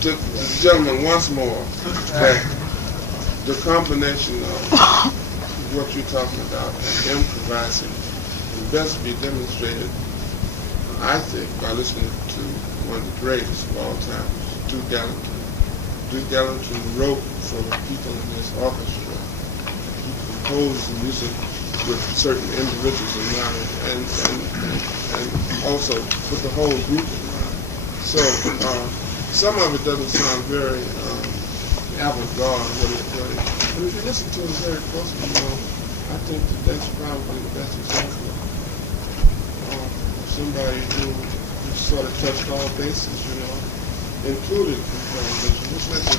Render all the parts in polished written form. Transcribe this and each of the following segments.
Gentlemen, once more, that the combination of what you're talking about and improvising can best be demonstrated, I think, by listening to one of the greatest of all time, Duke Ellington. Duke Ellington wrote for people in his orchestra. He composed the music with certain individuals in mind, and also with the whole group in mind. So some of it doesn't sound very avant-garde what he plays, but if you listen to it very closely, I think that's probably the best example of somebody who sort of touched all bases, included improvisation, which makes a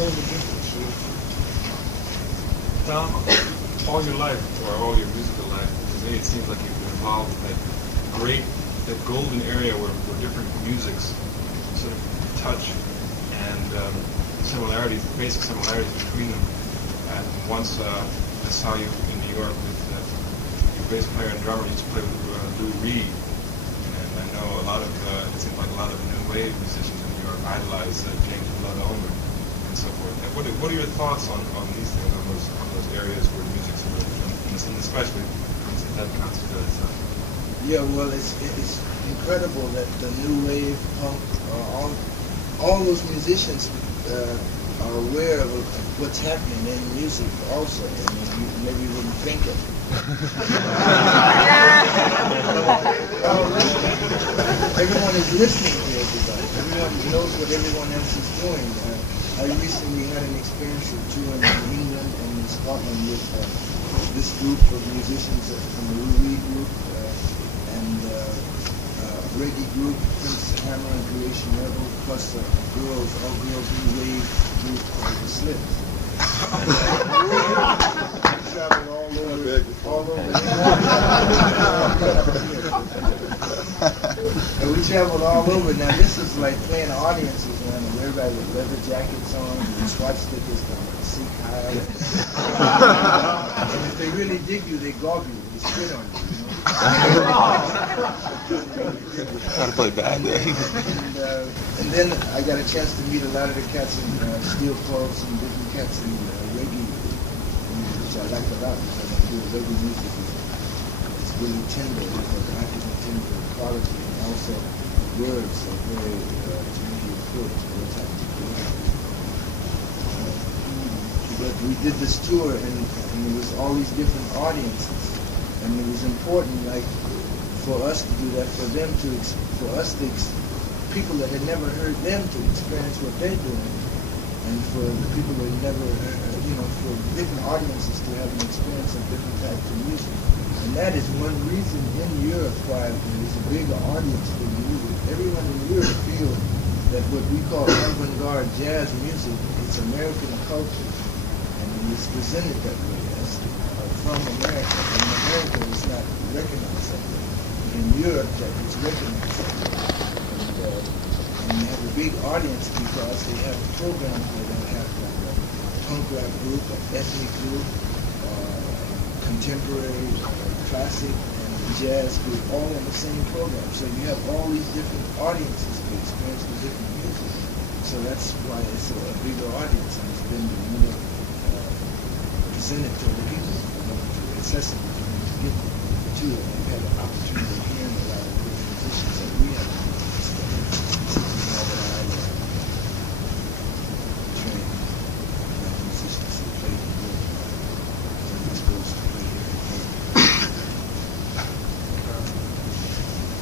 hell of a difference, Tom, all your life, or all your musical life, to me it seems like you've been involved in that golden area where different musics sort of touch and similarities, basic similarities between them. And once I saw you in New York with your bass player and drummer used to play with Lou Reed, and I know it seems like a lot of new wave musicians in New York idolize James Blood Ulmer and so forth. And what are your thoughts on these things, on those areas where music's emerged, and especially that concert? Yeah, well, it's incredible that the new wave, punk, all those musicians are aware of what's happening in music also, and you maybe wouldn't think it. Everyone is listening to everybody. Everyone knows what everyone else is doing. I recently had an experience of touring in England and in Scotland with this group of musicians from the Lou Reed group and reggae group, Prince Hammer and Creation Rebel, plus all girls new wave group called the Slips. Traveled all over. And we traveled all over. Now this is like playing audiences, man. Everybody with leather jackets on, and swastikas going to seek high. And if they really dig you, they gog you. They spit on you. Gotta play bad there. And then I got a chance to meet a lot of the cats in Steel Pulse and different cats in reggae, which I like a lot because I feel reggae music is really tender, because I can tender quality, and also words are very to me important. But we did this tour, and it was all these different audiences. And it was important, like, for us to do that, people that had never heard them to experience what they're doing, and for the people that had never, for different audiences to have an experience of different types of music. And that is one reason in Europe why there's a bigger audience for music. Everyone in Europe feels that what we call avant-garde jazz music is American culture, and it's presented that way. From America. And in America it's not recognized that way. In Europe that it's recognized that way. And you have a big audience because they have programs where they have like a punk rock group, an ethnic group, contemporary, classic, and jazz group, all in the same program. So you have all these different audiences to experience the different music. So that's why it's a bigger audience, and it's been more presented to the people. Accessible to them to get to it. They've had an opportunity to hear a lot of different musicians that we have studied. Now that I trained musicians who play in Europe, I'm exposed to play here in Europe.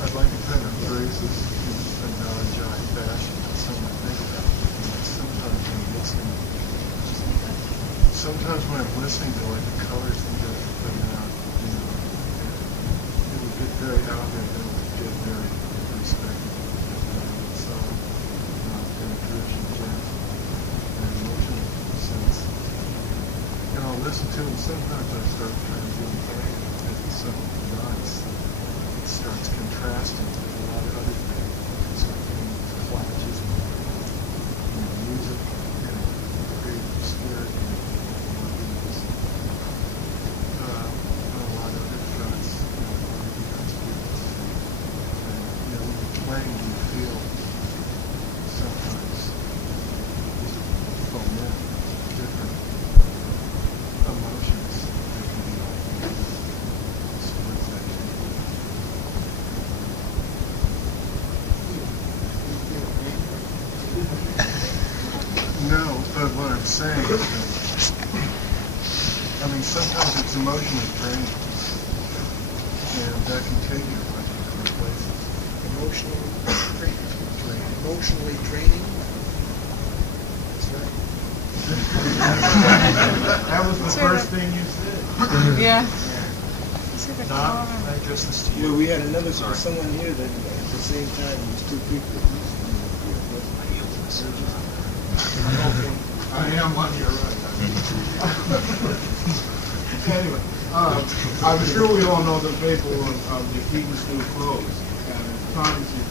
I'd like to kind of embrace this in a non-giant fashion. That's something I think about. Sometimes when I'm listening to like the colors that get put out, it would get very out there, and it would get very respected. So, in a traditional jazz and emotional sense. And I'll listen to it, and sometimes I start trying to do it as something nice. It starts contrasting with a lot of other things. It starts getting flashes of music and creative spirit. Playing, you feel something saying is that, I mean, sometimes it's emotionally draining, and that can take you to different places. Emotionally draining. That's right. That was the first thing you said. Yeah. Not, I guess this to you. Well, we had someone here that at the same time was two people. I am on your right. Anyway, I'm sure we all know the fable of the Ephesians new clothes. And at times it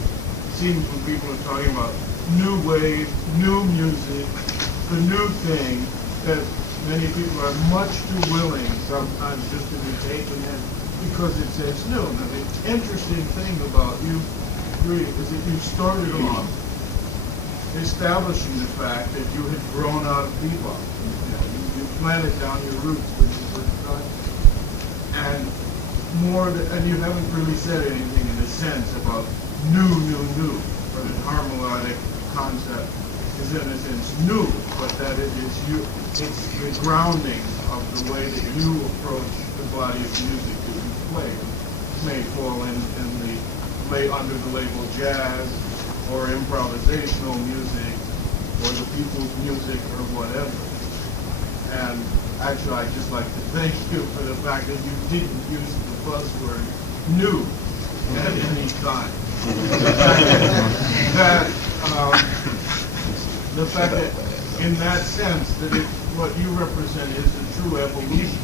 seems when people are talking about new wave, new music, the new thing, that many people are much too willing sometimes just to be taken in because it says new. Now, the interesting thing about you three is that you started off establishing the fact that you had grown out of bebop. You planted down your roots when you were starting. And you haven't really said anything in a sense about new, or the harmonic concept is in a sense new, but that it is you. It's the grounding of the way that you approach the body of music that you play. It may fall under the label jazz or improvisational music or the people's music or whatever. And actually, I'd just like to thank you for the fact that you didn't use the buzzword new at any time. The fact that in that sense that what you represent is the true evolution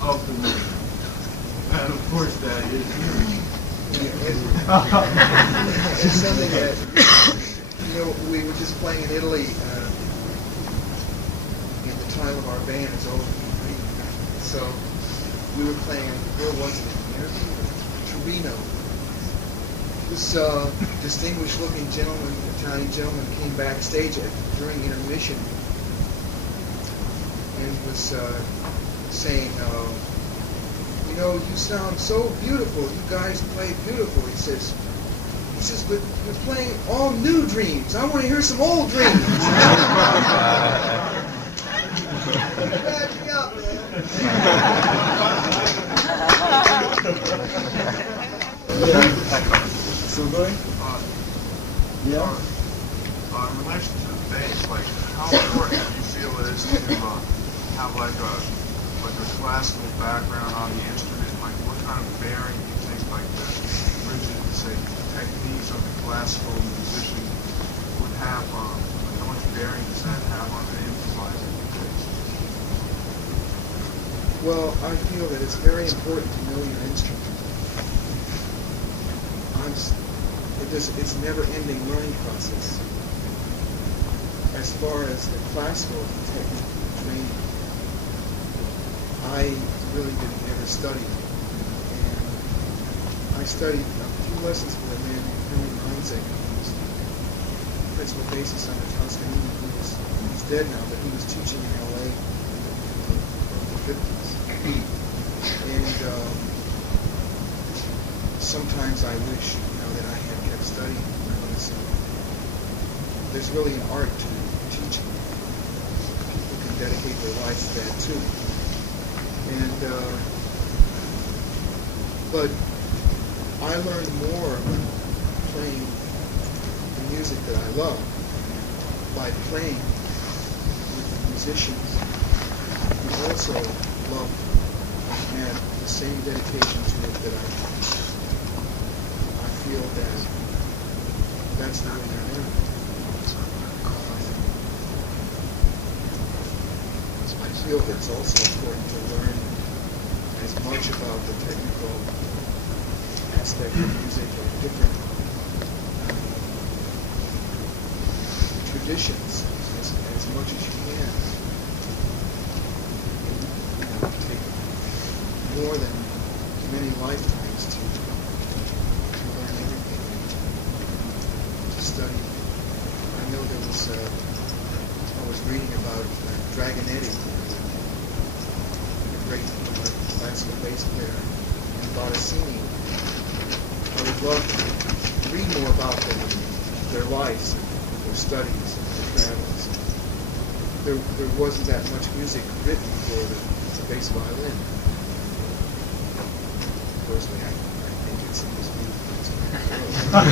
of the movement. And of course that is you. It's something that, we were just playing in Italy in the time of our band. It's over. So we were playing, where was it? Torino. This distinguished looking gentleman, Italian gentleman, came backstage during intermission and was saying, you sound so beautiful. You guys play beautiful. He says, but you're playing all new dreams. I want to hear some old dreams. Back me up, man. So going? Yeah. In relation to the bass, like how important do you feel it is to have like a classical background on the instrument? Like what kind of bearing do you think like the rigid, say, techniques of the classical musician would have on? Like how much bearing does that have on the improvising bass? Well, I feel that it's very important to know your instrument. It's a never-ending learning process. As far as the classical technique training, I really didn't ever study it. And I studied a few lessons with a man named Henry Heinzek, who was principal bassist on the Toscanini. He's dead now, but he was teaching in L.A. in the 50s. And sometimes I wish, that I had kept studying, because there's really an art to teaching. People can dedicate their lives to that too. And but I learned more playing the music that I love by playing with the musicians who also love and had the same dedication to it that I feel that that's the way I learn. I feel that it's also important to learn as much about the technical aspect of music or different traditions as much as you can. It would take more than many lifetimes to learn everything, to study. I know there was, I was reading about Dragonetti, a great classical bass player, and Bottesini. I would love to read more about them, their lives, their studies, their travels. there wasn't that much music written for the bass violin. Personally, I think it's the most beautiful instrument in the world.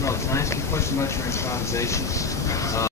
Well, can I ask you a question about your improvisation?